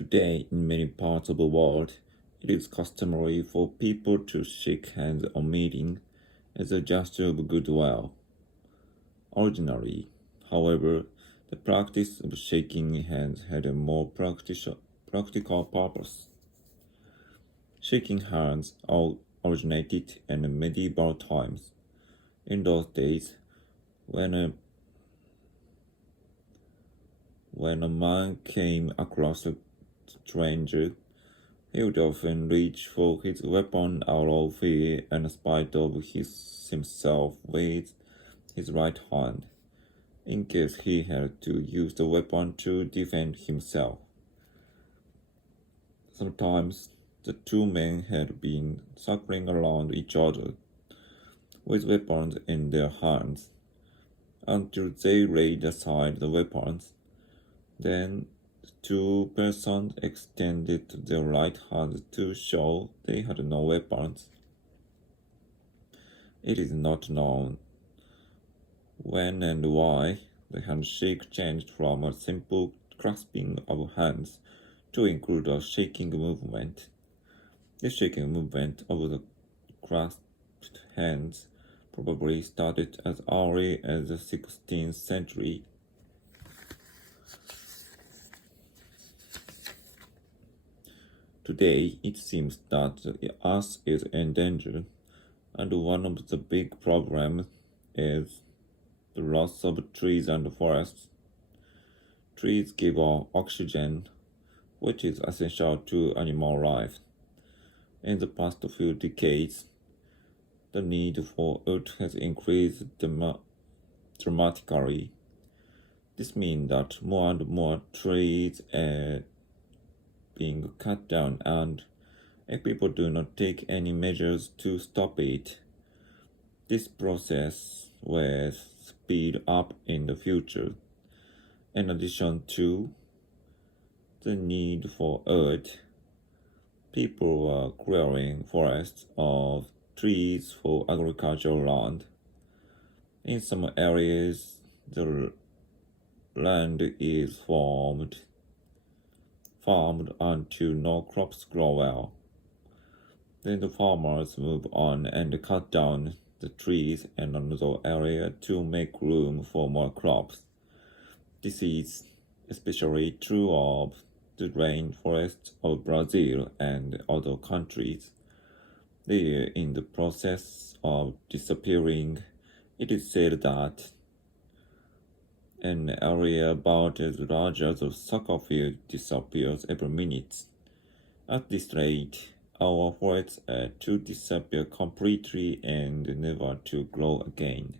Today, in many parts of the world, it is customary for people to shake hands on meeting as a gesture of goodwill. Originally, however, the practice of shaking hands had a more practical purpose. Shaking hands originated in medieval times. In those days, when a man came across a stranger, he would often reach for his weapon out of fear and spite of himself with his right hand, in case he had to use the weapon to defend himself. Sometimes the two men had been circling around each other with weapons in their hands until they laid aside the weapons. Then the two persons extended their right hands to show they had no weapons. It is not known when and why the handshake changed from a simple clasping of hands to include a shaking movement. The shaking movement of the clasped hands probably started as early as the 16th century. Today, it seems that the earth is endangered, and one of the big problems is the loss of trees and forests. Trees give off oxygen, which is essential to animal life. In the past few decades, the need for wood has increased dramatically. This means that more and more trees are being cut down, and if people do not take any measures to stop it, this process will speed up in the future. In addition to the need for wood, people are clearing forests of trees for agricultural land. In some areas, the land is farmed until no crops grow well. Then the farmers move on and cut down the trees in another area to make room for more crops. This is especially true of the rainforests of Brazil and other countries. They are in the process of disappearing. It is said that an area about as large as a soccer field disappears every minute. At this rate, our forests are to disappear completely and never to grow again.